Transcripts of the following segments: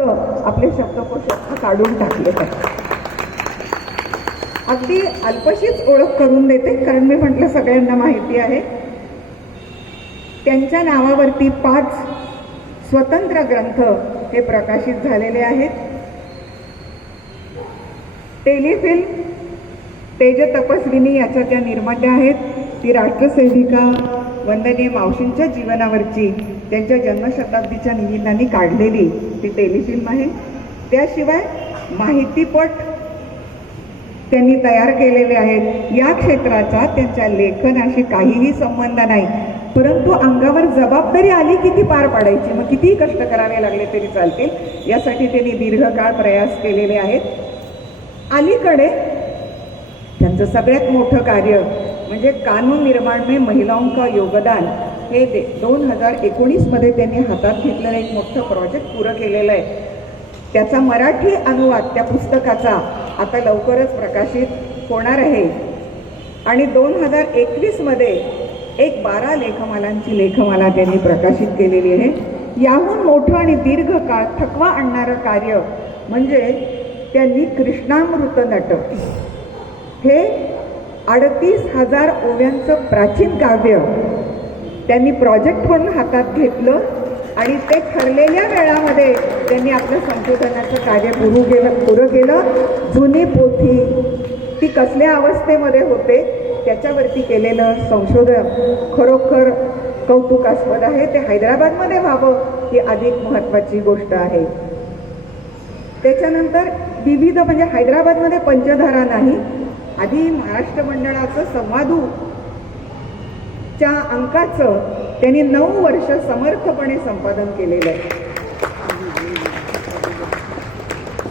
आपले शब्दकोशात काढून टाकले आहे. अगदी अल्पशीच ओळख करून देते, कारण मी म्हटलं सगळ्यांना माहिती आहे. त्यांच्या नावावरती 5 स्वतंत्र ग्रंथ हे प्रकाशित झालेले आहेत. टेलिफिल्म तेज तपस्विनी याच्या त्या निर्मात्या आहेत. ती राष्ट्रसेविका वंदनीय मावशींच्या जीवनावरची त्यांच्या जन्मशताब्दीच्या निमित्ताने काढलेली ती टेलिफिल्म आहे. त्याशिवाय माहितीपट त्यांनी तयार केलेले आहेत. या क्षेत्राचा त्यांच्या लेखनाशी काहीही संबंध नाही, परंतु अंगावर जबाबदारी आली की ती पार पाडायची. मग कितीही कष्ट करावे लागले तरी चालतील, यासाठी त्यांनी दीर्घकाळ प्रयास केलेले आहेत. अलीकडे त्यांचं सगळ्यात मोठं कार्य म्हणजे कानून निर्माण में महिलाओं का योगदान हे 2019 त्यांनी हातात घेतलेलं एक मोठं प्रोजेक्ट पुरं केलेलं आहे. त्याचा मराठी अनुवाद त्या पुस्तकाचा आता लवकरच प्रकाशित होणार आहे. आणि 2021 एक 12 लेखमालांची लेखमाला त्यांनी प्रकाशित केलेली आहे. याहून मोठं आणि दीर्घकाळ थकवा आणणारं कार्य म्हणजे त्यांनी कृष्णामृत नाटक हे 38,000 ओव्यांचं प्राचीन काव्य त्यांनी प्रोजेक्ट म्हणून हातात घेतलं आणि ते ठरलेल्या वेळामध्ये त्यांनी आपलं संशोधनाचं कार्य पुरं केलं. जुनी पोथी ती कसल्या अवस्थेमध्ये होते त्याच्यावरती केलेलं संशोधन खरोखर कौतुकास्पद आहे. ते हैदराबादमध्ये व्हावं ही अधिक महत्त्वाची गोष्ट आहे. त्याच्यानंतर विविध म्हणजे हैदराबादमध्ये पंचधारा नाही, आधी महाराष्ट्र मंडळाचं संवादूच्या अंकाचं त्यांनी 9 वर्ष समर्थपणे संपादन केलेलं आहे.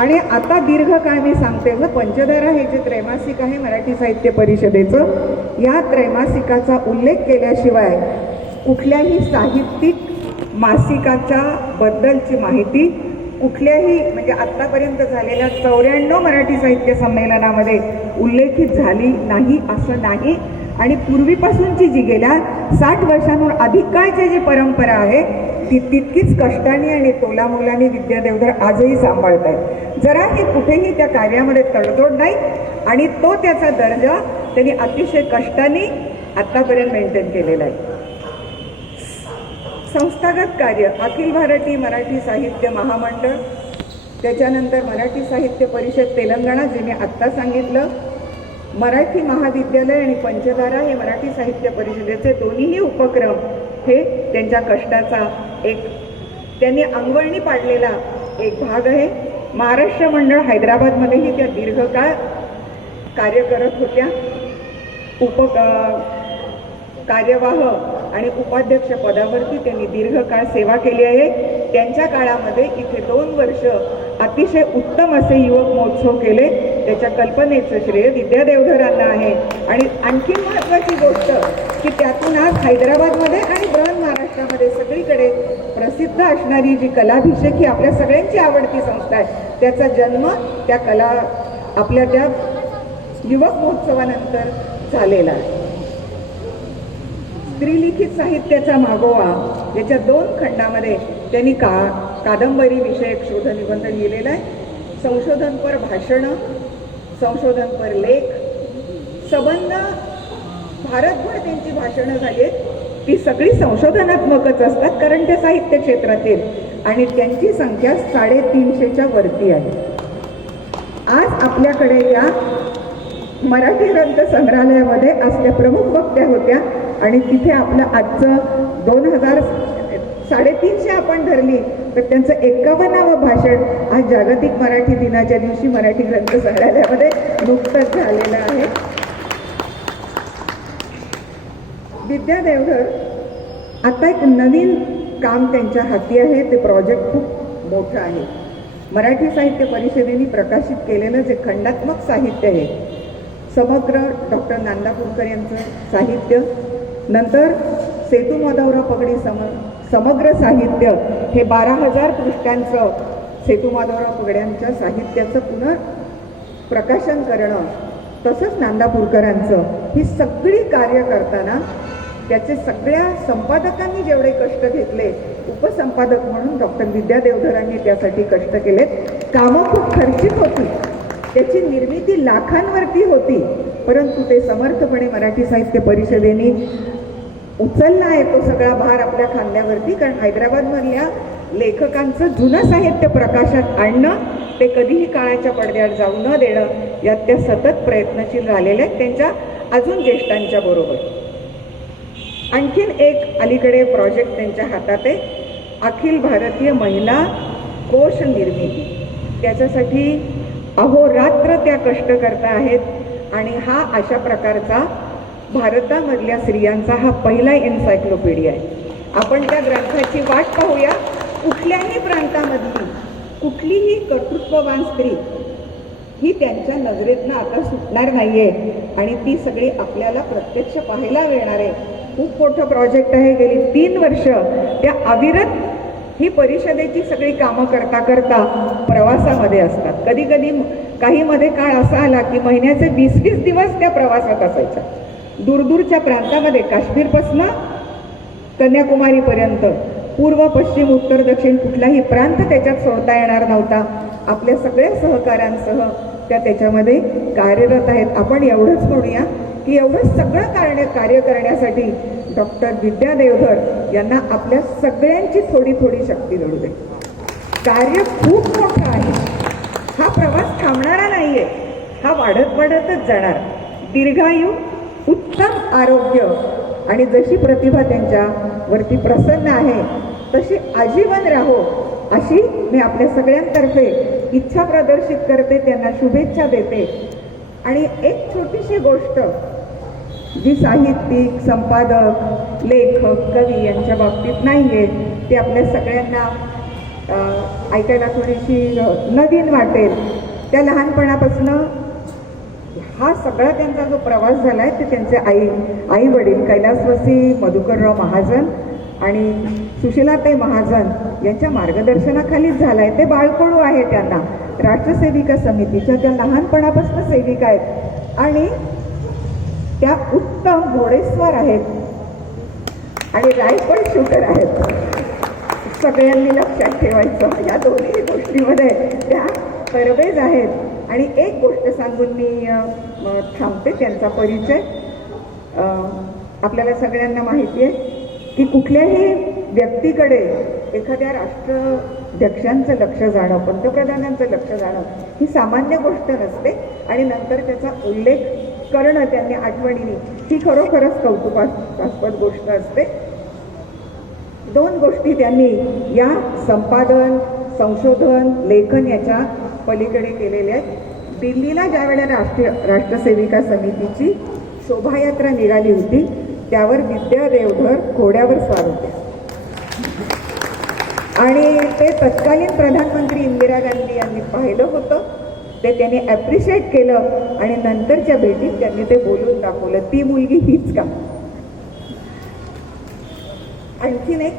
आणि आता दीर्घकाळ मी सांगते ना, पंचधारा हे जे त्रैमासिक आहे मराठी साहित्य परिषदेचं, या त्रैमासिकाचा उल्लेख केल्याशिवाय कुठल्याही साहित्यिक मासिकाच्या बद्दलची माहिती कुठल्याही म्हणजे आत्तापर्यंत झालेल्या 94 मराठी साहित्य संमेलनामध्ये उल्लेखित झाली नाही असं नाही. आणि पूर्वीपासूनची जी गेल्या 60 वर्षांहून अधिक काळची जी परंपरा आहे ती तितकीच कष्टाने आणि तोलामोलाने विद्या देवधर आजही सांभाळत आहेत. जराही कुठेही त्या कार्यामध्ये तडजोड नाही आणि तो त्याचा दर्जा त्यांनी अतिशय कष्टाने आत्तापर्यंत मेंटेन केलेला आहे. संस्थागत कार्य अखिल भारतीय मराठी साहित्य महामंडळ, त्याच्यानंतर मराठी साहित्य परिषद तेलंगणा जे मी आत्ता सांगितलं, मराठी महाविद्यालय आणि पंचधारा हे मराठी साहित्य परिषदेचे दोन्हीही उपक्रम हे त्यांच्या कष्टाचा एक त्यांनी अंगवळणी पाडलेला एक भाग आहे. महाराष्ट्र मंडळ हैदराबादमध्येही त्या दीर्घकाळ कार्य करत होत्या. कार्यवाह आणि उपाध्यक्ष पदावरती त्यांनी दीर्घकाळ सेवा केली आहे. त्यांच्या काळामध्ये इथे 2 वर्ष अतिशय उत्तम असे युवक महोत्सव केले. त्याच्या कल्पनेचं श्रेय विद्या देवधरांना आहे. आणि आणखी महत्त्वाची गोष्ट की त्यातून आज हैदराबादमध्ये आणि बृहन महाराष्ट्रामध्ये सगळीकडे प्रसिद्ध असणारी जी कलाभिषेक ही आपल्या सगळ्यांची आवडती संस्था आहे, त्याचा जन्म त्या आपल्या त्या युवक महोत्सवानंतर झालेला आहे. स्त्रीलिखित साहित्याचा मागोवा याच्या 2 खंडामध्ये त्यांनी कादंबरी विषयक शोधनिबंध लिहिलेला आहे. संशोधनपर भाषणं, संशोधनपर लेख, संबंध भारतभर त्यांची भाषणं झाली आहेत. ती सगळी संशोधनात्मकच असतात कारण ते साहित्य क्षेत्रातील, आणि त्यांची संख्या 350च्या वरती आहे. आज आपल्याकडे या मराठी ग्रंथ संग्रहालयामध्ये असल्या प्रमुख वक्त्या होत्या आणि तिथे आपलं आजचं 350 आपण धरली तर त्यांचं 51वं भाषण आज जागतिक मराठी दिनाच्या दिवशी मराठी ग्रंथ संग्रहालयामध्ये नुकतंच झालेलं आहे. विद्या देवधर आता एक नवीन काम त्यांच्या हाती आहे. ते प्रोजेक्ट खूप मोठं आहे. मराठी साहित्य परिषदेने प्रकाशित केलेलं जे खंडात्मक साहित्य आहे, समग्र डॉक्टर नांदापूरकर यांचं साहित्य, नंतर सेतू माधवराव पगडी समग्र साहित्य हे 12,000 पृष्ठांचं सेतू माधवराव पगड्यांच्या साहित्याचं पुनर्प्रकाशन करणं, तसंच नांदापूरकरांचं ही सगळी कार्य करताना त्याचे सगळ्या संपादकांनी जेवढे कष्ट घेतले उपसंपादक म्हणून डॉक्टर विद्या देवधरांनी त्यासाठी कष्ट केलेत. कामं खूप खर्चिक होती, त्याची निर्मिती लाखांवरती होती, परंतु ते समर्थपणे मराठी साहित्य परिषदेने उचलला आहे तो सगळा भार आपल्या खांद्यावरती. कारण हैदराबादमधल्या लेखकांचं जुनं साहित्य प्रकाशात आणणं, ते कधीही काळाच्या पडद्यावर जाऊ न देणं, यात त्या सतत प्रयत्नशील राहिलेल्या आहेत त्यांच्या अजून ज्येष्ठांच्या बरोबर. आणखीन एक अलीकडे प्रोजेक्ट त्यांच्या हातात आहे, अखिल भारतीय महिला कोश निर्मिती. त्याच्यासाठी अहोरात्र त्या कष्ट करता आहेत आणि हा अशा प्रकारचा भारतामधल्या स्त्रियांचा हा पहिला एन्सायक्लोपीडिया आहे. आपण त्या ग्रंथाची वाट पाहूया. कुठल्याही प्रांतामधली कुठलीही कर्तृत्ववान स्त्री ही त्यांच्या नजरेतनं आता सुटणार नाहीये आणि ती सगळी आपल्याला प्रत्यक्ष पाहायला मिळणार आहे. खूप मोठं प्रोजेक्ट आहे. गेली 3 वर्ष त्या अविरत ही परिषदेची सगळी कामं करता करता प्रवासामध्ये असतात. कधी कधी काही मध्ये काळ असा आला की महिन्याचे 20-20 दिवस त्या प्रवासात असायच्या. दूरदूरच्या प्रांतामध्ये, काश्मीरपासून कन्याकुमारीपर्यंत, पूर्व पश्चिम उत्तर दक्षिण कुठलाही प्रांत त्याच्यात सोडता येणार नव्हता. आपल्या सगळ्या सहकाऱ्यांसह त्या त्याच्यामध्ये कार्यरत आहेत. आपण एवढंच म्हणूया की एवढं सगळं कार्य करण्यासाठी डॉक्टर विद्या देवधर यांना आपल्या सगळ्यांची थोडी थोडी शक्ती मिळू दे. कार्य खूप मोठं आहे. हा प्रवास थांबणारा नाहीये, हा वाढत वाढतच जाणार. दीर्घायू, उत्तम आरोग्य आणि जशी प्रतिभा त्यांच्यावरती प्रसन्न आहे तशी आजीवन राहो अशी मी आपल्या सगळ्यांतर्फे इच्छा प्रदर्शित करते, त्यांना शुभेच्छा देते. आणि एक छोटीशी गोष्ट जी साहित्यिक, संपादक, लेखक, कवी यांच्या बाबतीत नाही आहे, ती आपल्या सगळ्यांना ऐकायला थोडीशी नवीन वाटेल. त्या लहानपणापासून हा सगळा त्यांचा जो प्रवास झाला आहे ते त्यांचे आई वडील कैलासवासी मधुकरराव महाजन आणि सुशीलाताई महाजन यांच्या मार्गदर्शनाखालीच झाला आहे. ते बाळकडू आहे, त्यांना राष्ट्रसेविका समितीच्या त्या लहानपणापासून सेविका आहेत आणि त्या उत्तम घोडेस्वार आहेत आणि रायफल शूटर आहेत. सगळ्यांनी लक्षात ठेवायचं, या दोन्ही गोष्टीमध्ये त्या तरबेज आहेत. आणि एक गोष्ट सांगून मी थांबते. त्यांचा परिचय आपल्याला सगळ्यांना माहिती आहे की कुठल्याही व्यक्तीकडे एखाद्या राष्ट्राध्यक्षांचं लक्ष जाणं, पंतप्रधानांचं लक्ष जाणं ही सामान्य गोष्ट नसते आणि नंतर त्याचा उल्लेख करणं त्यांनी आठवणीने, ही खरोखरच कौतुकास्पद गोष्ट असते. 2 गोष्टी त्यांनी या संपादन, संशोधन, लेखन याच्या पलीकडे केलेले आहेत. दिल्लीला ज्या वेळेला राष्ट्रसेविका समितीची शोभायात्रा निघाली होती त्यावर विद्या देवधर घोड्यावर स्वार होते आणि ते तत्कालीन प्रधानमंत्री इंदिरा गांधी यांनी पाहिलं होतं. ते त्यांनी ॲप्रिशिएट केलं आणि नंतरच्या भेटीत त्यांनी ते बोलून दाखवलं, ती मुलगी हीच का. आणखीन एक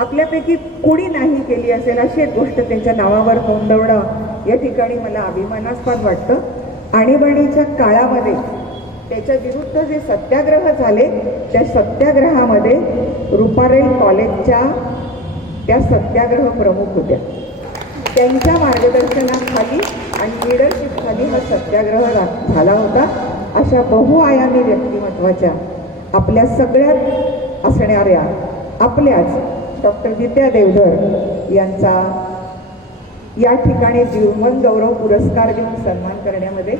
आपल्यापैकी कोणी नाही केली असेल अशी एक गोष्ट त्यांच्या नावावर नोंदवणं या ठिकाणी मला अभिमानास्पद वाटतं. आणीबाणीच्या काळामध्ये त्याच्या विरुद्ध जे सत्याग्रह झाले त्या सत्याग्रहामध्ये रुपारेल कॉलेजच्या त्या सत्याग्रह प्रमुख होत्या. त्यांच्या मार्गदर्शनाखाली आणि लिडरशिपखाली हा सत्याग्रह झाला होता. अशा बहुआयामी व्यक्तिमत्वाच्या आपल्या सगळ्यात असणाऱ्या आपल्याच डॉक्टर विद्या देवधर यांचा या ठिकाणी जीवन गौरव पुरस्कार देऊन सन्मान करण्यामध्ये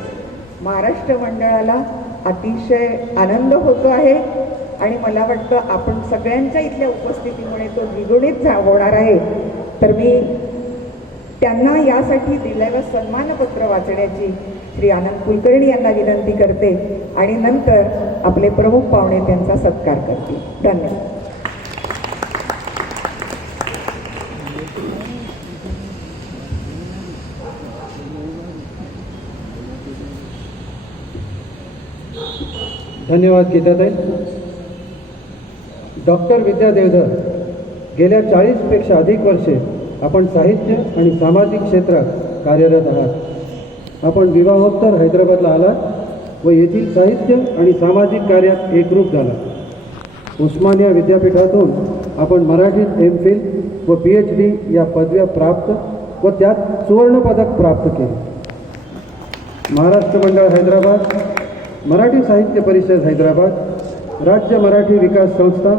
महाराष्ट्र मंडळाला अतिशय आनंद होतो आहे आणि मला वाटतं आपण सगळ्यांच्या इथल्या उपस्थितीमुळे तो द्विगुणित होणार आहे. तर मी त्यांना यासाठी दिलेलं सन्मानपत्र वाचण्याची श्री आनंद कुलकर्णी यांना विनंती करते आणि नंतर आपले प्रमुख पाहुणे त्यांचा सत्कार करतील. धन्यवाद. धन्यवाद गीताताई. डॉक्टर विद्या देवधर गेल्या 40पेक्षा अधिक वर्षे आपण साहित्य आणि सामाजिक क्षेत्रात कार्यरत आहात. आपण विवाहोत्तर हैदराबादला आलात व येथील साहित्य आणि सामाजिक कार्यात एकरूप झाला. उस्मानिया विद्यापीठातून आपण मराठीत MPhil व PhD या पदव्या प्राप्त व त्यात सुवर्णपदक प्राप्त केले. महाराष्ट्र मंडळ हैदराबाद, मराठी साहित्य परिषद हैदराबाद, राज्य मराठी विकास संस्था,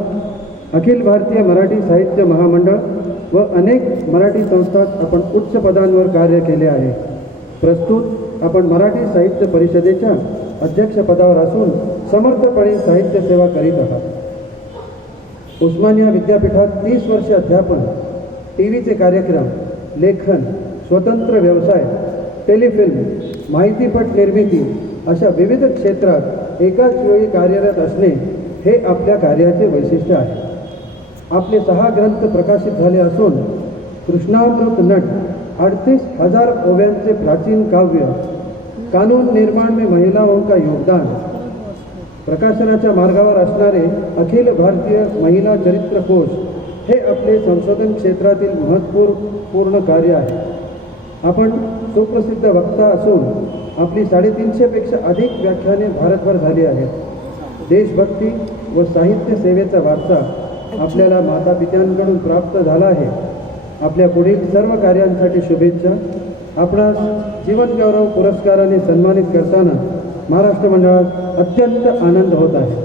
अखिल भारतीय मराठी साहित्य महामंडळ व अनेक मराठी संस्थांत आपण उच्च पदांवर कार्य केले आहे. प्रस्तुत आपण मराठी साहित्य परिषदेच्या अध्यक्षपदावर असून समर्थपणे साहित्य सेवा करीत आहात. उस्मानिया विद्यापीठात 30 वर्ष अध्यापन, TVचे कार्यक्रम, लेखन, स्वतंत्र व्यवसाय, टेलिफिल्म, माहितीपट निर्मिती अशा विविध क्षेत्रात एकाच वेळी कार्यरत असणे हे आपल्या कार्याचे वैशिष्ट्य आहे. आपले 6 ग्रंथ प्रकाशित झाले असून कृष्णामृत नट 38,000 ओव्यांचे प्राचीन काव्य, कानून निर्माण में महिलाओं का योगदान, प्रकाशनाच्या मार्गावर असणारे अखिल भारतीय महिला चरित्र कोश हे आपले संशोधन क्षेत्रातील महत्त्वपूर्ण कार्य आहे. आपण सुप्रसिद्ध वक्ता असून आपली 350 पेक्षा अधिक व्याख्याने भारतभर झाली आहेत. देशभक्ती व साहित्य सेवेचा वारसा आपल्याला मातापित्यांकडून प्राप्त झाला आहे. आपल्या पुढील सर्व कार्यांसाठी शुभेच्छा. आपणास जीवनगौरव पुरस्काराने सन्मानित करताना महाराष्ट्र मंडळात अत्यंत आनंद होत आहे.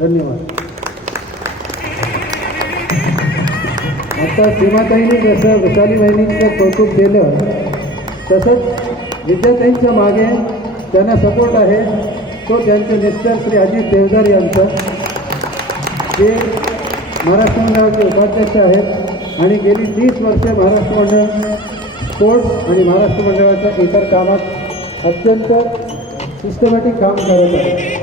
धन्यवाद. आता सीमाताईंनी जसं वैशाली बहिणींचं कौतुक केलं तसंच विद्यार्थ्यांच्या मागे त्यांना सपोर्ट आहे तो त्यांचे मिस्टर श्री अजित देवदार यांचा, जे महाराष्ट्र मंडळाचे उपाध्यक्ष आहेत आणि गेली 30 वर्षे महाराष्ट्र मंडळ स्पोर्ट्स आणि महाराष्ट्र मंडळाच्या इतर कामात अत्यंत सिस्टमॅटिक काम करत आहे.